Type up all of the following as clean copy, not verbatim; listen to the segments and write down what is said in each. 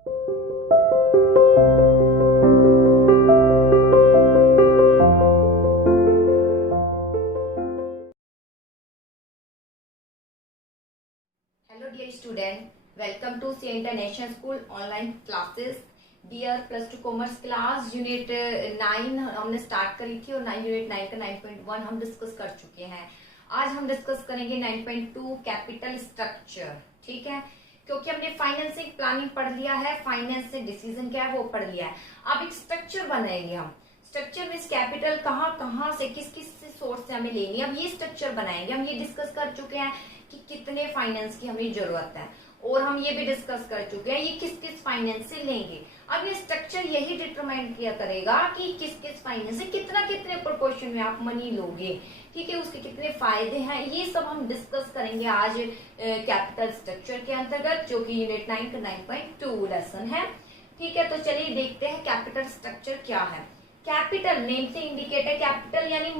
Hello dear student, welcome to C International School online classes. Dear plus 2 commerce class unit 9 हमने start करी थी और unit 9 का 9.1 हम डिस्कस कर चुके हैं। आज हम डिस्कस करेंगे 9.2 कैपिटल स्ट्रक्चर। ठीक है, क्योंकि हमने फाइनेंसिंग प्लानिंग पढ़ लिया है, फाइनेंस से डिसीजन क्या है वो पढ़ लिया है। अब एक स्ट्रक्चर बनाएंगे हम। स्ट्रक्चर मीन्स कैपिटल कहाँ से किस सोर्स से हमें लेनी है। अब ये स्ट्रक्चर बनाएंगे। हम ये डिस्कस कर चुके हैं कि कितने फाइनेंस की हमें जरूरत है और हम ये भी डिस्कस कर चुके हैं ये किस फाइनेंस से लेंगे। अब ये स्ट्रक्चर यही डिटरमाइन किया करेगा कि किस फाइनेंस से कितने प्रोपोर्शन में आप मनी लोगे। ठीक है, उसके कितने फायदे हैं ये सब हम डिस्कस करेंगे आज कैपिटल स्ट्रक्चर के अंतर्गत, जो कि यूनिट 9 का 9.2 लेसन है। ठीक है, तो चलिए देखते हैं कैपिटल स्ट्रक्चर क्या है। कैपिटल नेम से इंडिकेट है, कैपिटल यानी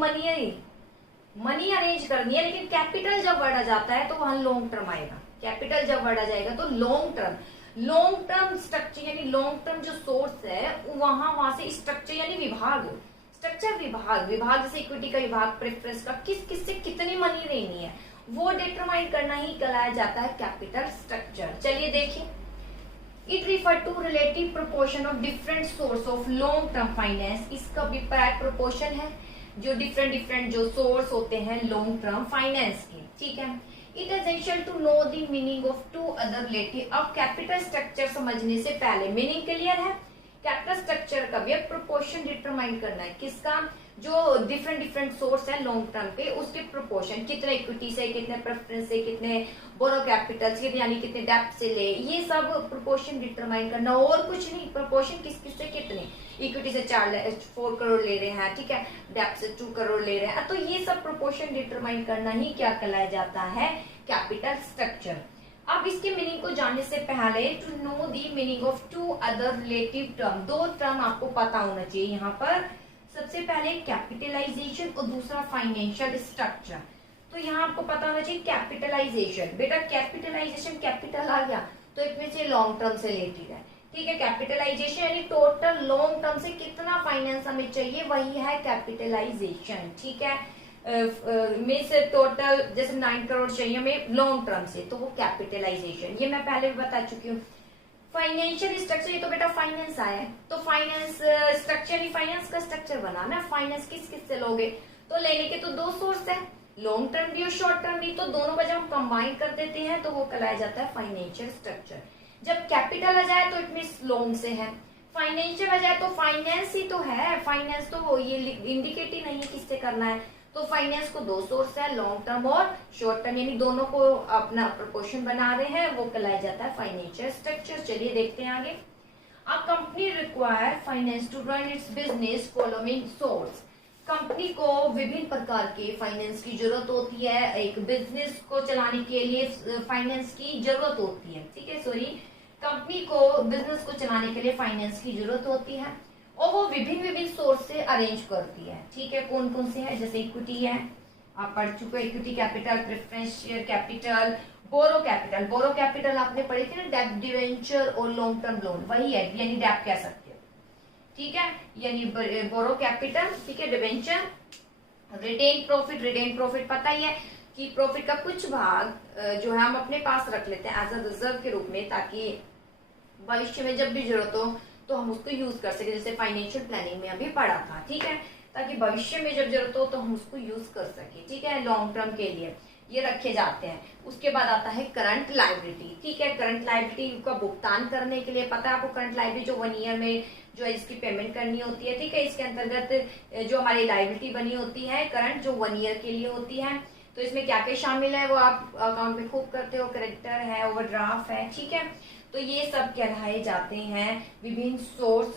मनी अरेंज करनी है, लेकिन कैपिटल जब वर्ड आ जाता है तो वहां लॉन्ग टर्म आएगा। कैपिटल जब वर्ड आ जाएगा तो लॉन्ग टर्म स्ट्रक्चर यानी लॉन्ग टर्म जो सोर्स है वहां से स्ट्रक्चर यानी विभाग जैसे इक्विटी का विभाग, प्रेफरेंस का, किस से कितनी मनी लेनी है वो डिटरमाइन करना ही कहलाया जाता है कैपिटल स्ट्रक्चर। चलिए देखिए, it refer to relative proportion of different source of long term finance. इसका विपरीत प्रोपोर्शन है जो डिफरेंट जो सोर्स होते हैं लॉन्ग टर्म फाइनेंस के। ठीक है, it is essential to know the meaning of two other relative. अब कैपिटल स्ट्रक्चर समझने से पहले मीनिंग क्लियर है। कैपिटल स्ट्रक्चर का भी प्रोपोर्शन डिटरमाइन करना है, किसका, जो डिफरेंट सोर्स है लॉन्ग टर्म के उसके प्रोपोर्शन, कितने इक्विटी से, कितने प्रेफरेंस से, कितने बोरो कैपिटल से यानी कितने डेप्थ से ले, ये सब प्रोपोर्शन डिटरमाइन करना और कुछ नहीं। प्रोपोर्शन किस से कितने, इक्विटी से 4 करोड़ ले रहे हैं, ठीक है, डेप्थ से 2 करोड़ ले रहे हैं, तो ये सब प्रोपोर्शन डिटरमाइन करना ही क्या कहलाया जाता है कैपिटल स्ट्रक्चर। अब इसके मीनिंग को जानने से पहले to know the meaning of two other relative term, 2 term आपको पता होना चाहिए यहाँ पर। सबसे पहले कैपिटलाइजेशन और दूसरा फाइनेंशियल स्ट्रक्चर। तो यहाँ आपको पता होना चाहिए कैपिटलाइजेशन। बेटा कैपिटलाइजेशन, कैपिटल आ गया तो इसमें से लॉन्ग टर्म से रिलेटेड है। ठीक है, कैपिटलाइजेशन यानी टोटल लॉन्ग टर्म से कितना फाइनेंस हमें चाहिए वही है कैपिटलाइजेशन। ठीक है, में से टोटल जैसे 9 करोड़ चाहिए हमें लॉन्ग टर्म से, तो वो कैपिटलाइजेशन, ये मैं पहले भी बता चुकी हूँ। फाइनेंशियल स्ट्रक्चर, ये तो बेटा फाइनेंस आया है, तो फाइनेंस स्ट्रक्चर ही फाइनेंस का स्ट्रक्चर बनाना। फाइनेंस किस से लोगे, तो लेने के तो 2 सोर्स है, लॉन्ग टर्म भी और शॉर्ट टर्म भी, तो दोनों का जब हम कंबाइन कर देते हैं तो वो कहलाया जाता है फाइनेंशियल स्ट्रक्चर। जब कैपिटल आ जाए तो इट मींस लोन से है, फाइनेंशियल आ जाए तो फाइनेंस ही तो है। फाइनेंस तो ये इंडिकेट ही नहीं किससे करना है, तो फाइनेंस को 2 सोर्स है, लॉन्ग टर्म और शॉर्ट टर्म, यानी दोनों को अपना प्रोपोर्शन बना रहे हैं, वो कहलाया जाता है फाइनेंशियल स्ट्रक्चर। चलिए देखते हैं आगे। A company require finance to run its business following source. Company को विभिन्न प्रकार के फाइनेंस की जरूरत होती है, एक बिजनेस को चलाने के लिए फाइनेंस की जरूरत होती है। ठीक है, सॉरी, कंपनी को बिजनेस को चलाने के लिए फाइनेंस की जरूरत होती है और वो विभिन्न सोर्स से अरेंज करती है। ठीक है, कौन से है, जैसे इक्विटी है, आप पढ़ चुके हो, equity capital, preference share capital, borrow capital आपने पढ़ी थी ना, डेब्ट डिवेंचर और लॉन्ग टर्म लोन, वही है, यानी डेब्ट कह सकते हो। ठीक है, यानी बोरो कैपिटल, ठीक है, डिवेंचर, रिटेन प्रॉफिट पता ही है कि प्रॉफिट का कुछ भाग जो है हम अपने पास रख लेते हैं एज अ रिजर्व के रूप में, ताकि भविष्य में जब भी जरूरत हो तो हम उसको यूज कर सके, जैसे फाइनेंशियल प्लानिंग में अभी पढ़ा था। ठीक है, ताकि भविष्य में जब जरूरत हो तो हम उसको यूज कर सके। ठीक है, लॉन्ग टर्म के लिए ये रखे जाते हैं। उसके बाद आता है करंट लायबिलिटी। ठीक है, करंट लायबिलिटी का भुगतान करने के लिए, पता है आपको करंट लायबिलिटी जो 1 ईयर में जो है इसकी पेमेंट करनी होती है। ठीक है, इसके अंतर्गत जो हमारी लायबिलिटी बनी होती है करंट, जो 1 ईयर के लिए होती है, तो इसमें क्या क्या शामिल है वो आप अकाउंट में खूब करते हो, क्रेडिटर है, ओवरड्राफ्ट है। ठीक है, तो ये सब कहलाए जाते हैं विभिन्न सोर्स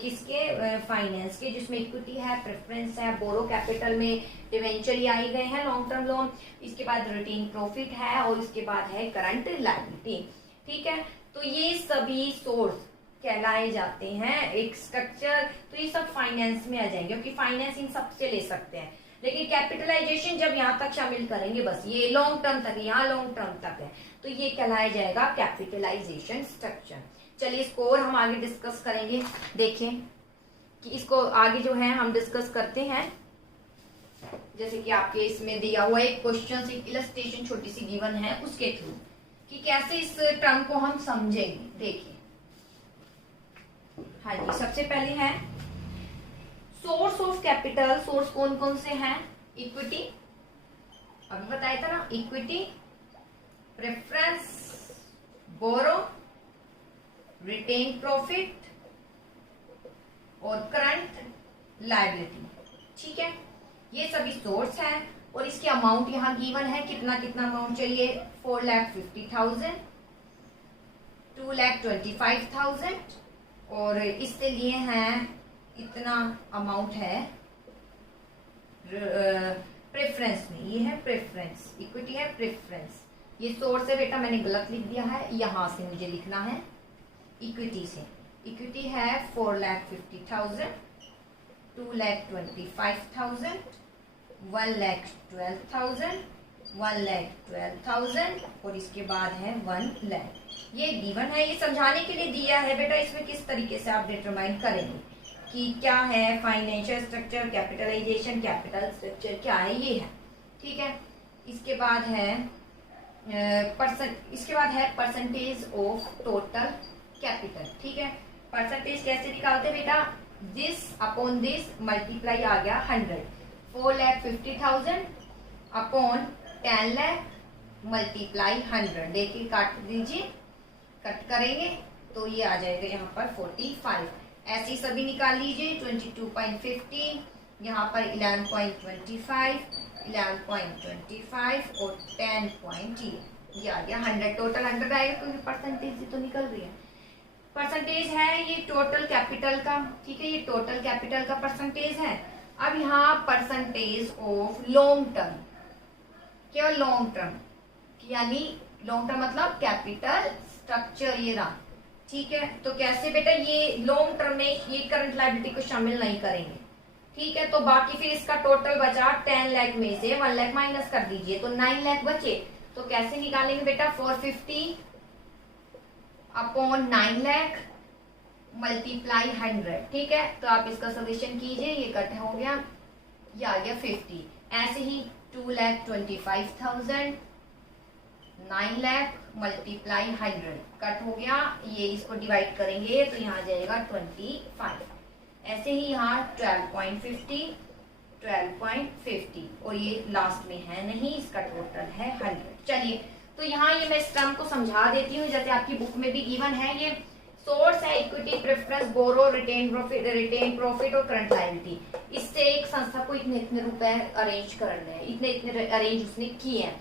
किसके, फाइनेंस के, जिसमें इक्विटी है, प्रेफरेंस है, बोरो कैपिटल में डिवेंचर ही आई गए हैं, लॉन्ग टर्म लोन, इसके बाद रिटेन प्रॉफिट है और इसके बाद है करंट लायबिलिटी। ठीक है, तो ये सभी सोर्स कहलाए जाते हैं एक स्ट्रक्चर। तो ये सब फाइनेंस में आ जाएंगे, क्योंकि फाइनेंस इन सबसे ले सकते हैं, लेकिन कैपिटलाइजेशन जब यहाँ तक शामिल करेंगे, बस ये लॉन्ग टर्म तक, यहाँ लॉन्ग टर्म तक है, तो ये कहलाया जाएगा कैपिटलाइजेशन स्ट्रक्चर। चलिए इसको और हम आगे डिस्कस करेंगे। देखें कि इसको आगे जो है हम डिस्कस करते हैं, जैसे कि आपके इसमें दिया हुआ एक क्वेश्चन, एक इलस्ट्रेशन छोटी सी गिवन है उसके थ्रू कि कैसे इस टर्म को हम समझेंगे। देखिए, हाँ जी, सबसे पहले है सोर्स ऑफ कैपिटल। सोर्स कौन कौन से हैं? इक्विटी, अभी बताया था ना, इक्विटी, प्रेफरेंस, बोरो, रिटेन प्रॉफिट और करंट लायबिलिटी। ठीक है, ये सभी सोर्स हैं और इसके अमाउंट यहाँ गिवन है। कितना कितना अमाउंट चाहिए? 4,50,000, 2,25,000 और इससे लिए हैं इतना अमाउंट है प्रेफरेंस में। ये है प्रेफरेंस, इक्विटी है प्रेफरेंस। ये सोर्स है बेटा, मैंने गलत लिख दिया है, यहां से मुझे लिखना है इक्विटी से। इक्विटी है 4,50,000, 2,25,000, 1,12,000, 1,12,000 और इसके बाद है 1 लाख। ये गिवन है, ये समझाने के लिए दिया है बेटा, इसमें किस तरीके से आप डिटरमाइन करेंगे कि क्या है financial structure, capitalisation, capital structure क्या है, ये है। ठीक है, इसके बाद है परसेंटेज ऑफ टोटल कैपिटल। ठीक है, परसेंटेज कैसे निकालते बेटा? दिस अपॉन दिस मल्टीप्लाई आ गया 100, 4,50,000 अपॉन 10 लाख मल्टीप्लाई 100। देखिए काट दीजिए, कट करेंगे तो ये आ जाएगा यहाँ पर 45। ऐसे सभी निकाल लीजिए, 22.50, यहाँ पर 11.25, 11.25 और 10. ये आ गया 100। टोटल 100 आएगा क्योंकि परसेंटेज तो निकल रही है। परसेंटेज है ये टोटल कैपिटल का। ठीक है, ये टोटल कैपिटल का परसेंटेज है। अब यहाँ परसेंटेज ऑफ लॉन्ग टर्म, केवल लॉन्ग टर्म, यानी लॉन्ग टर्म मतलब कैपिटल स्ट्रक्चर ये रहा। ठीक है, तो कैसे बेटा? ये लॉन्ग टर्म में ये करंट लायबिलिटी को शामिल नहीं करेंगे। ठीक है, तो बाकी फिर इसका टोटल बचा 10 लाख में से 1 लाख माइनस कर दीजिए तो 9 लाख बचे। तो कैसे निकालेंगे बेटा? 450 अपॉन 9 लाख मल्टीप्लाई 100। ठीक है, तो आप इसका सॉल्यूशन कीजिए, ये कट हो गया, ये आ गया 50। ऐसे ही 2,25,000, 9 लाख मल्टीप्लाई 100 कट हो गया, ये इसको डिवाइड करेंगे तो यहाँ आ जाएगा 25। ऐसे ही यहाँ 12.50, 12.50 और ये लास्ट में है नहीं, इसका टोटल है 100। चलिए, तो यहाँ ये मैं इस टर्म को समझा देती हूँ, जैसे आपकी बुक में भी गिवन है। ये सोर्स है इक्विटी, प्रेफरेंस, बोरो, रिटेन प्रॉफिट और करंट लायबिलिटी। इससे एक संस्था को इतने इतने रुपए अरेंज करने हैं, इतने इतने अरेंज उसने किए हैं।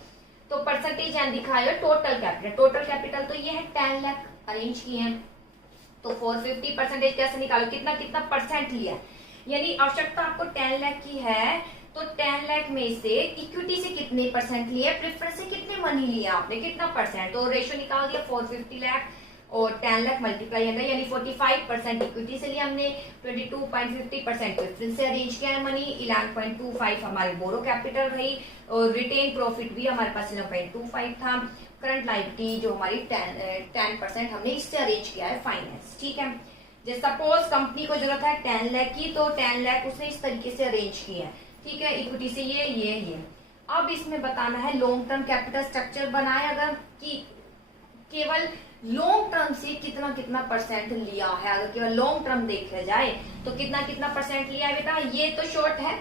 तो परसेंटेज यहाँ दिखाया टोटल कैपिटल। टोटल कैपिटल तो ये है 10 लाख अरेंज किए हैं। तो 450 परसेंटेज कैसे निकालो? कितना कितना परसेंट लिया, यानी आवश्यकता आपको 10 लाख की है तो 10 लाख में से इक्विटी से कितने परसेंट लिए, प्रेफरेंस से कितने मनी लिया आपने, कितना परसेंट। तो रेशियो निकाल दिया 450 लाख और 10 लाख मल्टीप्लाई 100, यानी 45% इक्विटी से लिया हमने, 22.50% प्रेफरेंस से अरेंज किया है मनी, 11.25 हमारी बोरो कैपिटल रही और रिटेन प्रॉफिट भी हमारे पास 11.25 था। करंट लायबिलिटी जो हमारी 10% हमने इससे अरेंज किया है फाइनेंस। ठीक है, जैसे सपोज कंपनी को जरूरत है 10 लाख की, तो 10 लाख उसने इस तरीके से अरेंज किया है। ठीक है, इक्विटी से ये। अब इसमें बताना है लॉन्ग टर्म कैपिटल स्ट्रक्चर बनाए अगर कि केवल लॉन्ग टर्म से कितना कितना परसेंट लिया है। अगर केवल लॉन्ग टर्म देखा जाए तो कितना कितना परसेंट लिया है बेटा? ये तो शॉर्ट है,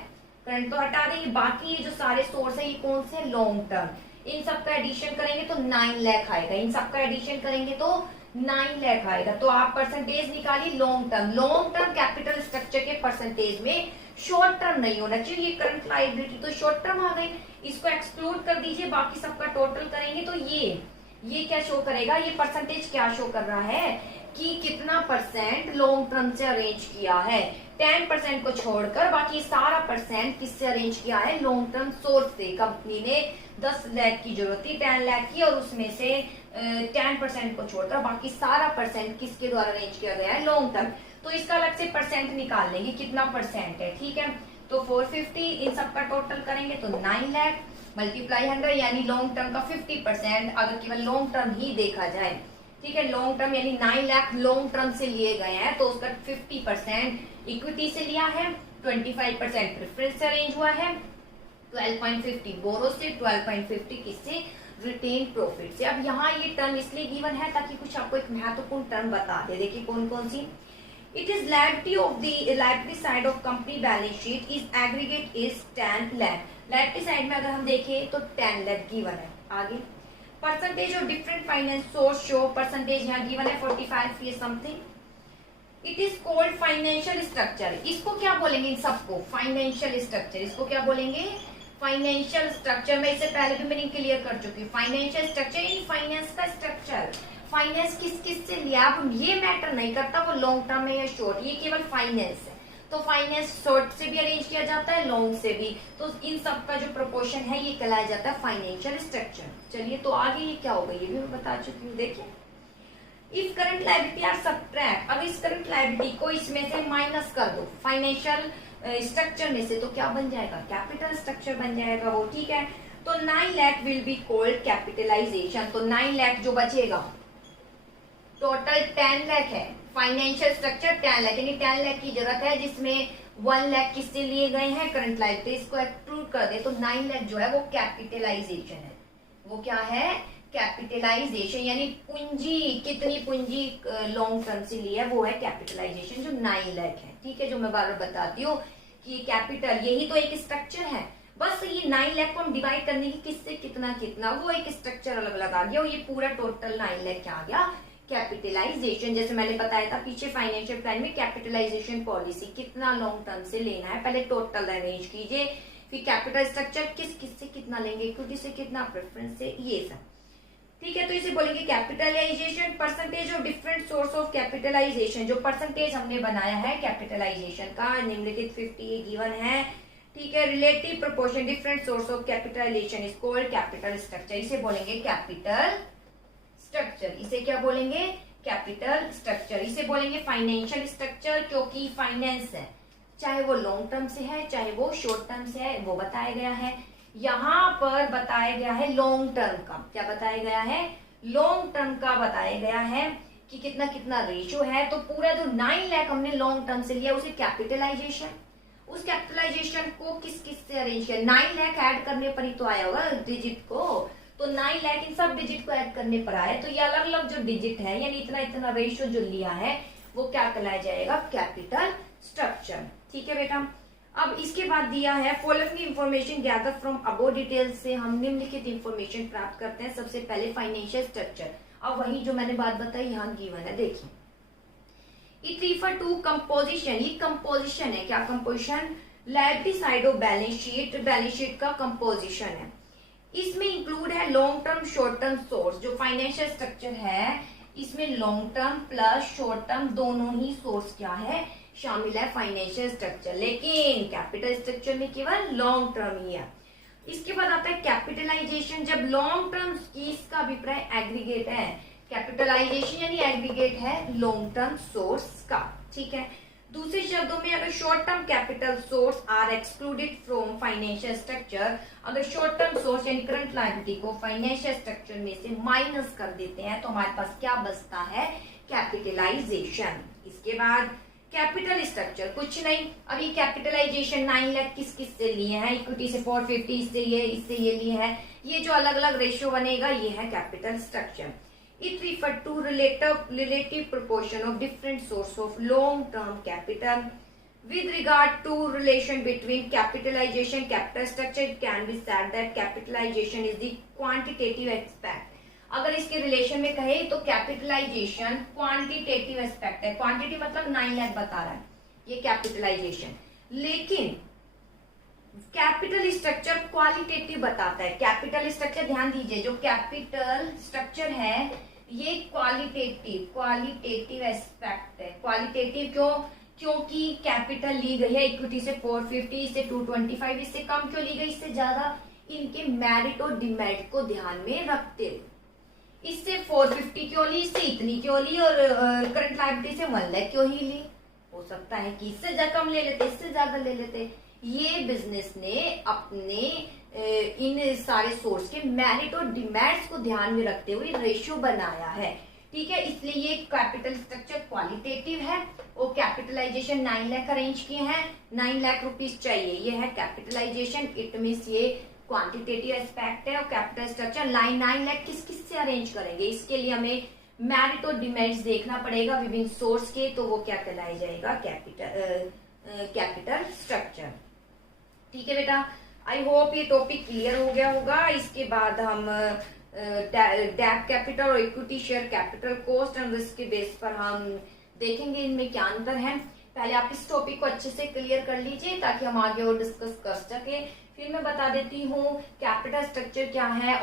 करंट तो हटा देंगे। बाकी ये जो सारे सोर्स है ये कौन से? Long term. इन सबका एडिशन करेंगे तो 9 लाख आएगा, इन सबका एडिशन करेंगे तो 9 लाख आएगा। तो आप परसेंटेज निकालिए लॉन्ग टर्म कैपिटल स्ट्रक्चर के परसेंटेज में शॉर्ट टर्म नहीं होना चाहिए। ये करंट लायबिलिटी तो शॉर्ट टर्म आ गई, इसको एक्सक्लूड कर दीजिए, बाकी सबका टोटल करेंगे तो ये क्या शो करेगा? ये परसेंटेज क्या शो कर रहा है कि कितना परसेंट लॉन्ग टर्म से अरेंज किया है। 10% को छोड़कर बाकी सारा परसेंट किससे अरेंज किया है? लॉन्ग टर्म सोर्स से। कंपनी ने 10 लाख की जरूरत थी, 10 लाख की, और उसमें से 10% को छोड़कर बाकी सारा परसेंट किसके द्वारा अरेंज किया गया है? Long term. तो इसका अलग से परसेंट निकाल लेंगे, कितना परसेंट है। ठीक है, तो 450 इन सब का टोटल करेंगे तो 9 लाख मल्टीप्लाई 100 यानी लॉन्ग टर्म का 50%, अगर केवल लॉन्ग टर्म ही देखा जाए, ठीक है, लॉन्ग टर्म यानी 9 लाख लॉन्ग टर्म से लिए गए हैं तो उसका 50% इक्विटी से लिया है, 25% प्रेफरेंस से अरेंज हुआ है, 12.50 बोरो से, 12.50 किससे, रिटेन प्रॉफिट से। अब यहाँ ये टर्म इसलिए गिवन है ताकि कुछ आपको एक महत्वपूर्ण टर्म बता दे। देखिए कौन कौन सी। It is liability of the liability side of company balance sheet is aggregate is 10 lakh. Liability side में अगर हम देखें तो 10 लाख गिवन है। आगे percentage of different finance source show, percentage यहाँ गिवन है 45 ये something. It is called financial structure. इसको क्या बोलेंगे इन सबको, फाइनेंशियल स्ट्रक्चर। इसको क्या बोलेंगे, फाइनेंशियल स्ट्रक्चर। मैं इससे पहले भी मीनिंग क्लियर कर चुकी हूँ। फाइनेंशियल स्ट्रक्चर यानी फाइनेंस का स्ट्रक्चर। फाइनेंस किस किस से लिया, अब ये मैटर नहीं करता वो लॉन्ग टर्म है या शॉर्ट, ये केवल फाइनेंस है। तो फाइनेंस शॉर्ट से भी अरेंज किया जाता है, लॉन्ग से भी, तो इन सब का जो प्रोपोर्शन है ये कहलाया जाता है फाइनेंशियल स्ट्रक्चर। चलिए तो आगे ये क्या होगा ये भी मैं बता चुकी हूँ। देखिए if current liability are subtract, अब इस करंट लायबिलिटी को इसमें से माइनस कर दो फाइनेंशियल स्ट्रक्चर में से, तो क्या बन जाएगा, कैपिटल स्ट्रक्चर बन जाएगा वो, ठीक है। तो 9 lakh will be called capitalisation. तो 9 लाख जो बचेगा, टोटल 10 लाख है, फाइनेंशियल स्ट्रक्चर 10 लाख, यानी 10 लाख की जरूरत है जिसमें 1 लाख किससे लिए गए हैं, करंट लायबिलिटी। इसको एक्सक्लूड कर दे तो 9 लाख जो है वो कैपिटलाइजेशन है। वो क्या है, कैपिटलाइजेशन, यानी पूंजी, कितनी पूंजी लॉन्ग टर्म से ली है वो है कैपिटलाइजेशन, जो 9 लाख है, ठीक है। जो मैं बार बार बताती हूँ कि ये कैपिटल, यही तो एक स्ट्रक्चर है, बस ये 9 लाख को हम डिवाइड करने की किससे कितना कितना, वो एक स्ट्रक्चर अलग अलग आ गया और ये पूरा टोटल 9 लाख क्या आ गया, कैपिटलाइजेशन। जैसे मैंने बताया था पीछे फाइनेंशियल प्लान में कैपिटलाइजेशन पॉलिसी, कितना लॉन्ग टर्म से लेना है, पहले टोटल अरेंज कीजिए, फिर कैपिटल स्ट्रक्चर किस किस से कितना लेंगे, इक्विटी से कितना, प्रेफरेंस से, ये सब, ठीक है। तो इसे बोलेंगे capitalisation. Percentage of different source of capitalisation, जो परसेंटेज हमने बनाया है कैपिटलाइजेशन का, निम्नलिखित 50 ये गिवन है, ठीक है। Relative proportion different source of capitalisation is called capital structure. इसे बोलेंगे कैपिटल स्ट्रक्चर। इसे क्या बोलेंगे, कैपिटल स्ट्रक्चर। इसे बोलेंगे फाइनेंशियल स्ट्रक्चर, क्योंकि फाइनेंस है, चाहे वो लॉन्ग टर्म से है चाहे वो शॉर्ट टर्म से है, वो बताया गया है। यहाँ पर बताया गया है लॉन्ग टर्म का, क्या बताया गया है, लॉन्ग टर्म का बताया गया है कि कितना कितना रेशियो है। तो पूरा जो 9 लाख हमने लॉन्ग टर्म से लिया उसे कैपिटलाइजेशन, उस कैपिटलाइजेशन को किस किस से अरेंज किया, 9 लाख ऐड करने पर ही तो आया होगा डिजिट को, तो 9 लाख इन सब डिजिट को ऐड करने पर आया, तो ये अलग अलग जो डिजिट है यानी इतना इतना रेशियो जो लिया है वो क्या कहलाया जाएगा, कैपिटल स्ट्रक्चर, ठीक है बेटा। अब इसके बाद दिया है following information gather from above details से हम निम्नलिखित इंफॉर्मेशन प्राप्त करते हैं। सबसे पहले फाइनेंशियल स्ट्रक्चर, अब वही जो मैंने बात बताई यहाँ गिवन है, देखिए इट रिफर टू कंपोजिशन, ये कंपोजिशन है, क्या composition, liability side of balance sheet, balance sheet का कंपोजिशन है। इसमें इंक्लूड है long term short term source, जो फाइनेंशियल स्ट्रक्चर है इसमें long term plus short term दोनों ही सोर्स क्या है, शामिल है फाइनेंशियल स्ट्रक्चर, लेकिन कैपिटल स्ट्रक्चर में केवल लॉन्ग टर्म ही है। इसके बाद आता है कैपिटलाइजेशन, जब लॉन्ग टर्म की इसका अभिप्राय एग्रीगेट है, कैपिटलाइजेशन यानी एग्रीगेट है लॉन्ग टर्म सोर्स का, ठीक है। दूसरे शब्दों में अगर short term capital source are excluded from financial structure, अगर शॉर्ट टर्म सोर्स यानी करंट लायबिलिटी को फाइनेंशियल स्ट्रक्चर में से माइनस कर देते हैं तो हमारे पास क्या बचता है, कैपिटलाइजेशन। इसके बाद कैपिटल स्ट्रक्चर, कुछ नहीं, अब ये कैपिटलाइजेशन 9 लाख किस किस से लिए हैं, इक्विटी से 450, इससे ये लिए हैं, ये जो अलग अलग रेशियो बनेगा ये है capital structure. It referred to relative proportion of different source of long-term capital. With regard to relation between capitalization, capital structure, it can be said that capitalization is the quantitative aspect. अगर इसके relation में कहे तो capitalisation quantitative aspect है, quantity मतलब 9 लाख बता रहा है ये कैपिटलाइजेशन, लेकिन कैपिटल स्ट्रक्चर क्वालिटेटिव बताता है। कैपिटल स्ट्रक्चर ध्यान दीजिए, जो कैपिटल स्ट्रक्चर है ये क्वालिटेटिव एस्पेक्ट है। क्वालिटेटिव क्यों, क्योंकि कैपिटल ली गई है इक्विटी से 450, इससे 225, इससे कम क्यों ली गई, इससे ज्यादा, इनके मेरिट और डिमेरिट को ध्यान में रखते हुए। इससे 450 क्यों ली, इससे इतनी क्यों ली, और करंट लायबिलिटी से 1 लाख क्यों ही ली, हो सकता है कि इससे कम ले लेते, इससे ज्यादा ले लेते, ये बिजनेस ने अपने इन सारे सोर्स के मेरिट और डिमेरिट्स को ध्यान में रखते हुए रेशियो बनाया है। ठीक है, इसलिए ये कैपिटल स्ट्रक्चर क्वालिटेटिव है और कैपिटलाइजेशन 9 लाख अरेंज किए हैं, 9 लाख रुपीज चाहिए, ये है कैपिटलाइजेशन। इट मीन्स ये क्वांटिटेटिव एस्पेक्ट है। और कैपिटल स्ट्रक्चर 9 लाख किस किस से अरेंज करेंगे, इसके लिए हमें मेरिट और डिमेरिट्स देखना पड़ेगा विभिन्न सोर्स के, तो वो क्या कहलाया जाएगा, कैपिटल स्ट्रक्चर। ठीक है बेटा, आई होप ये टॉपिक क्लियर हो गया होगा। इसके बाद हम डेब्ट कैपिटल और equity share capital, cost and risk के बेस पर हम देखेंगे इनमें क्या अंतर है। पहले आप इस टॉपिक को अच्छे से क्लियर कर लीजिए ताकि हम आगे और डिस्कस कर सके। फिर मैं बता देती हूँ कैपिटल स्ट्रक्चर क्या है,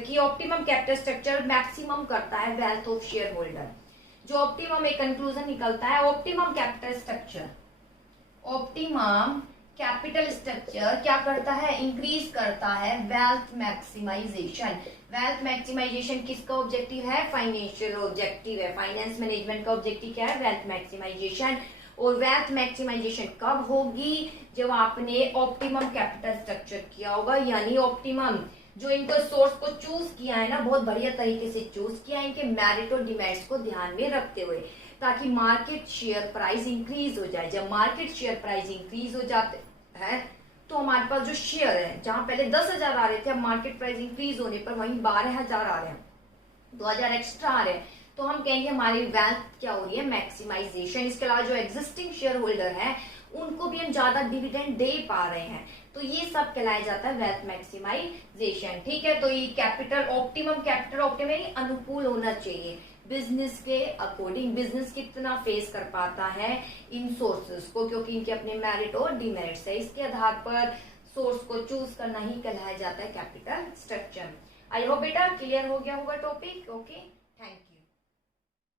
कि ऑप्टिमम कैपिटल स्ट्रक्चर मैक्सिमम करता है वेल्थ ऑफ शेयर होल्डर। जो ऑप्टिमम एक कंक्लूजन निकलता है, optimum capital structure, optimum capital structure क्या करता है, इंक्रीज करता है वेल्थ मैक्सिमाइजेशन। वेल्थ मैक्सिमाइजेशन किसका ऑब्जेक्टिव है, फाइनेंशियल ऑब्जेक्टिव है। फाइनेंस मैनेजमेंट का ऑब्जेक्टिव क्या है, वेल्थ मैक्सिमाइजेशन। और वेल्थ मैक्सिमाइजेशन कब होगी, जब आपने ऑप्टिमम कैपिटल स्ट्रक्चर किया होगा, यानी ऑप्टिमम जो इनको सोर्स को चूज किया है ना, बहुत बढ़िया तरीके से चूज किया है, इनके मेरिट और डिमेरिट्स को ध्यान में रखते हुए, ताकि मार्केट शेयर प्राइस इंक्रीज हो जाए। जब मार्केट शेयर प्राइस इंक्रीज हो जाते हैं तो हमारे पास जो शेयर है, जहां पहले 10,000 आ रहे थे, अब मार्केट प्राइस इंक्रीज होने पर वहीं 12,000 आ रहे हैं, 2,000 एक्स्ट्रा आ रहे हैं, तो हम कहेंगे हमारी वेल्थ क्या हो रही है, मैक्सिमाइजेशन। इसके अलावा जो एग्जिस्टिंग शेयर होल्डर है उनको भी हम ज्यादा डिविडेंड दे पा रहे हैं, तो ये सब कहलाया जाता है वेल्थ मैक्सिमाइजेशन। ठीक है, तो ये कैपिटल ऑप्टिमम अनुकूल होना चाहिए बिजनेस के अकॉर्डिंग। बिजनेस कितना फेस कर पाता है इन सोर्सेस को, क्योंकि इनके अपने मेरिट और डिमेरिट्स है, इसके आधार पर सोर्स को चूज करना ही कहलाया जाता है कैपिटल स्ट्रक्चर। आई होप बेटा क्लियर हो गया होगा टॉपिक। Okay, thank you.